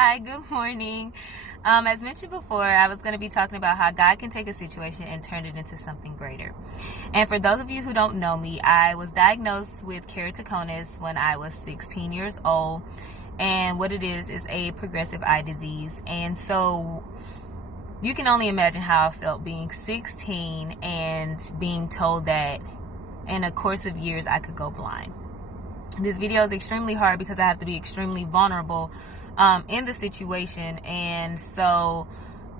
Hi, good morning. As mentioned before, I was going to be talking about how God can take a situation and turn it into something greater. And for those of you who don't know me, I was diagnosed with keratoconus when I was 16 years old. And what it is a progressive eye disease. And so you can only imagine how I felt being 16 and being told that in a course of years I could go blind. This video is extremely hard because I have to be extremely vulnerable in the situation, and so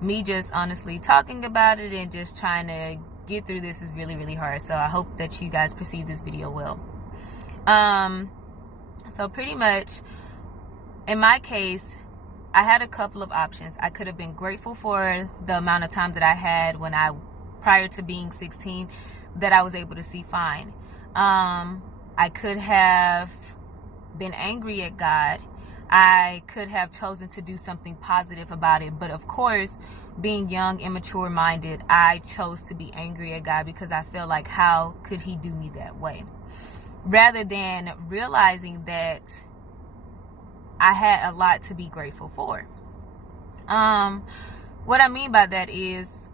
me just honestly talking about it and just trying to get through this is really hard. So I hope that you guys perceive this video well. So pretty much in my case, I had a couple of options. I could have been grateful for the amount of time that I had prior to being 16 that I was able to see fine. I could have been angry at God. I could have chosen to do something positive about it. But of course, being young, immature minded, I chose to be angry at God because I felt like, how could he do me that way? Rather than realizing that I had a lot to be grateful for. What I mean by that is,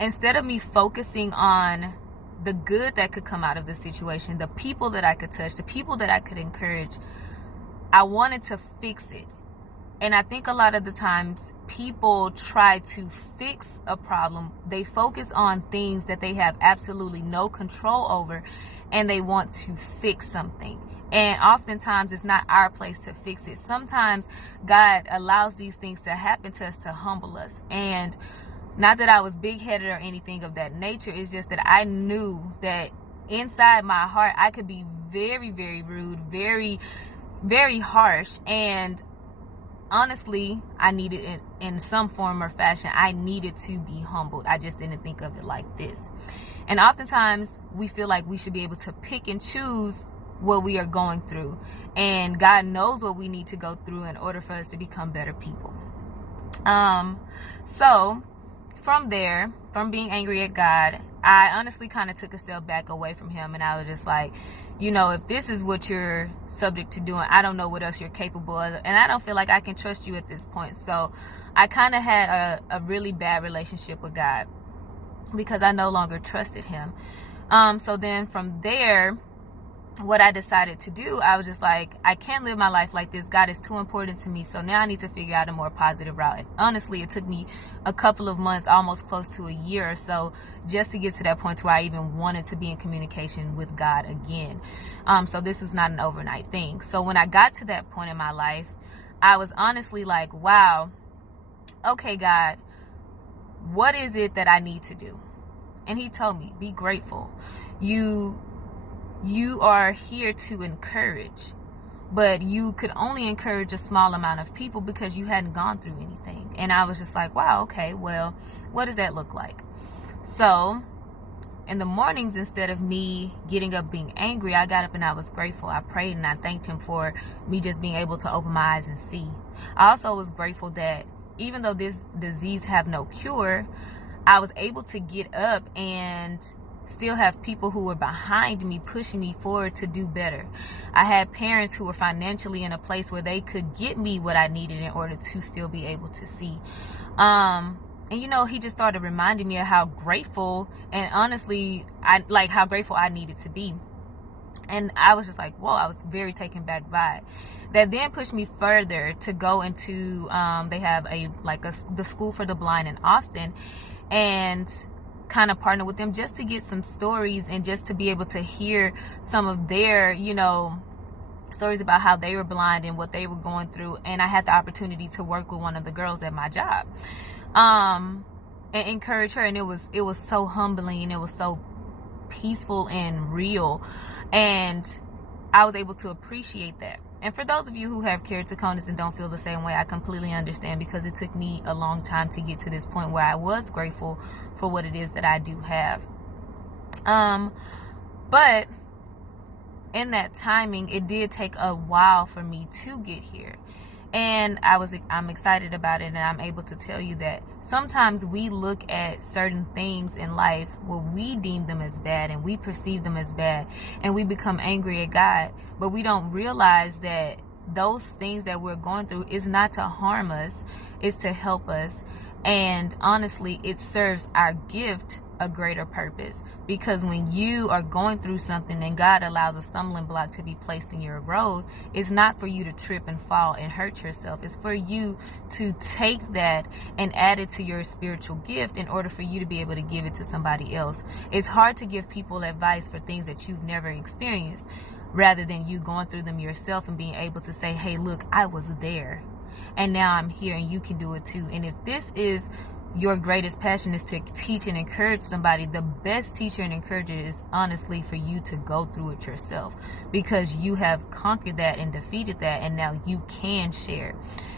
instead of me focusing on the good that could come out of the situation, the people that I could touch, the people that I could encourage, I wanted to fix it. And I think a lot of the times people try to fix a problem. They focus on things that they have absolutely no control over, and they want to fix something. And oftentimes it's not our place to fix it. Sometimes God allows these things to happen to us to humble us. And not that I was big-headed or anything of that nature. It's just that I knew that inside my heart I could be very rude, very harsh. And honestly, I needed it in some form or fashion. I needed to be humbled. I just didn't think of it like this. And oftentimes we feel like we should be able to pick and choose what we are going through. And God knows what we need to go through in order for us to become better people. So from there, from being angry at God, I honestly kind of took a step back away from him. And I was just like, if this is what you're subject to doing, I don't know what else you're capable of. And I don't feel like I can trust you at this point. So I kind of had a really bad relationship with God because I no longer trusted him. So then from there, what I decided to do, I was just like, I can't live my life like this. God is too important to me. So now I need to figure out a more positive route. And honestly, it took me a couple of months, almost close to a year or so, just to get to that point where I even wanted to be in communication with God again. So this was not an overnight thing. So when I got to that point in my life, I was honestly like, wow, okay, God, what is it that I need to do? And he told me, be grateful. You are here to encourage, but you could only encourage a small amount of people because you hadn't gone through anything. And I was just like, wow, okay, well, what does that look like? So in the mornings, instead of me getting up being angry, I got up and I was grateful. I prayed and I thanked him for me just being able to open my eyes and see. I also was grateful that even though this disease have no cure, I was able to get up and still have people who were behind me, pushing me forward to do better. I had parents who were financially in a place where they could get me what I needed in order to still be able to see. And he just started reminding me of how grateful, and honestly, how grateful I needed to be. And I was just like, whoa, I was very taken back by it. That then pushed me further to go into, they have the School for the Blind in Austin, and kind of partner with them just to get some stories and just to be able to hear some of their, stories about how they were blind and what they were going through. And I had the opportunity to work with one of the girls at my job, and encourage her. And it was so humbling, and it was so peaceful and real. And I was able to appreciate that. And for those of you who have keratoconus and don't feel the same way, I completely understand, because it took me a long time to get to this point where I was grateful for what it is that I do have. But in that timing, it did take a while for me to get here. And I'm excited about it, and I'm able to tell you that sometimes we look at certain things in life where we deem them as bad and we perceive them as bad, and we become angry at God, but we don't realize that those things that we're going through is not to harm us, it's to help us. And honestly, it serves our gift a greater purpose, because when you are going through something and God allows a stumbling block to be placed in your road, it's not for you to trip and fall and hurt yourself. It's for you to take that and add it to your spiritual gift in order for you to be able to give it to somebody else. It's hard to give people advice for things that you've never experienced, rather than you going through them yourself and being able to say, hey, look, I was there and now I'm here and you can do it too. And if this is your greatest passion, is to teach and encourage somebody, the best teacher and encourager is honestly for you to go through it yourself, because you have conquered that and defeated that, and now you can share.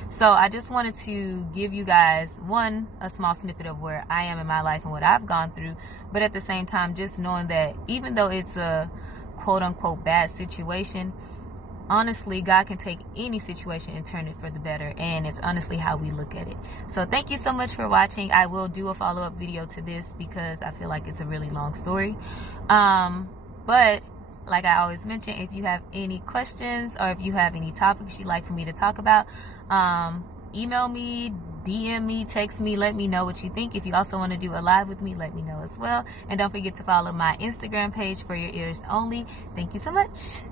So I just wanted to give you guys, one, a small snippet of where I am in my life and what I've gone through, but at the same time, just knowing that even though it's a quote unquote bad situation, honestly, God can take any situation and turn it for the better, and it's honestly how we look at it. So thank you so much for watching. I will do a follow-up video to this because I feel like it's a really long story. But like I always mention, if you have any questions or if you have any topics you'd like for me to talk about, email me, DM me, text me, let me know what you think. If you also want to do a live with me, let me know as well. And don't forget to follow my Instagram page for your ears only. Thank you so much.